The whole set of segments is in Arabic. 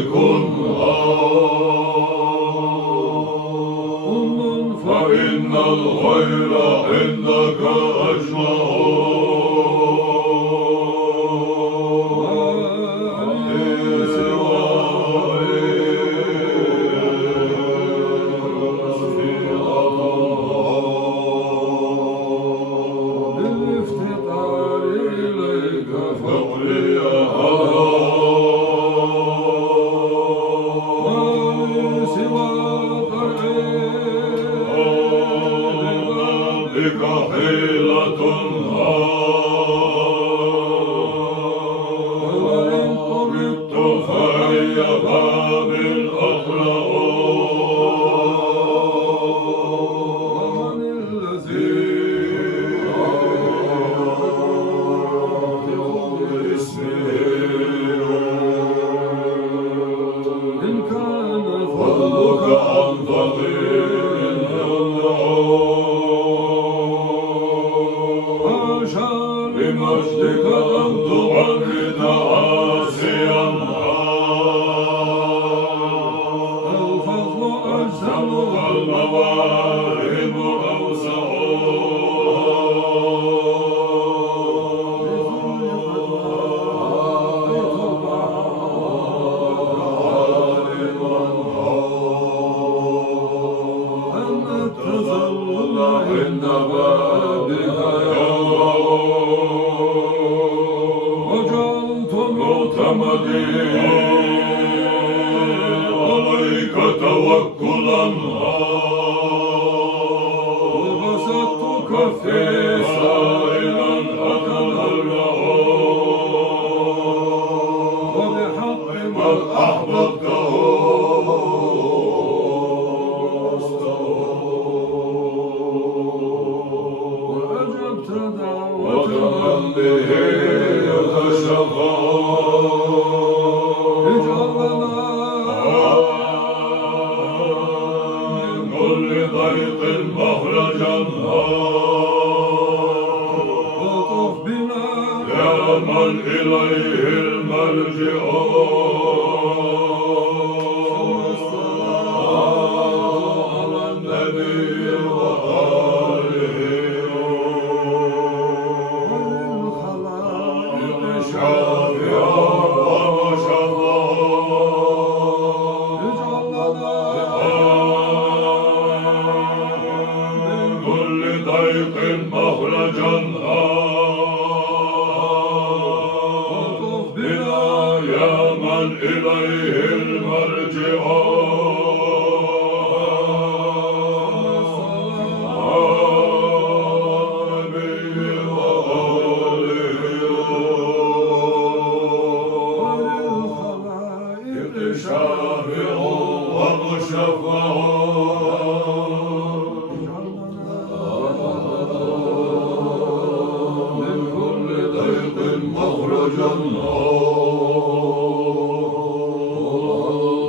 كنها فإن الخير عندك أجمع بك حيلة وإن طردت فهي باب الأقلع ومن الذي ينطق باسمه إن كان فضلك عن ضمير يمنعه بمجدك أن تعرض عاصيا الفضل أجزل والمواهب أوسع أن التذلل عند بابك معتمدي عليك توكلا وبسطت كفي سائلا أتضرع وبحق من أحببته وأجبت دعوة من به يتشفع ضيق مخرجا وطف بنا يا من إليه المرجع على النبي وآله وللخلائق شافعا ومشفعا ضيق مخرجا وطف بنا يا من إليه المرجع النبي وآله وللخلائق شافع ومشفع مخرجا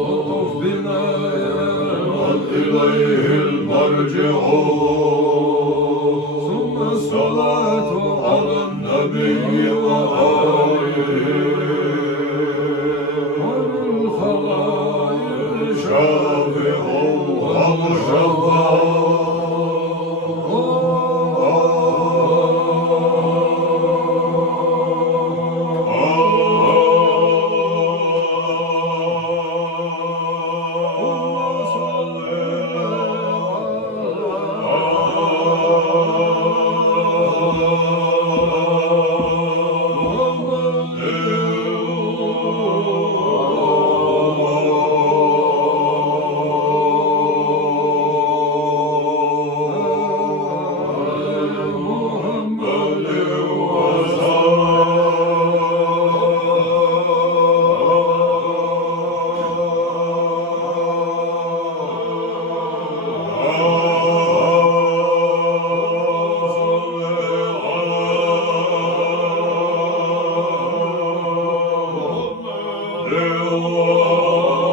وطف بنا من إليه المرجع ثم الصلاة على النبي وآله وللخلائق شافع ومشفع Deus.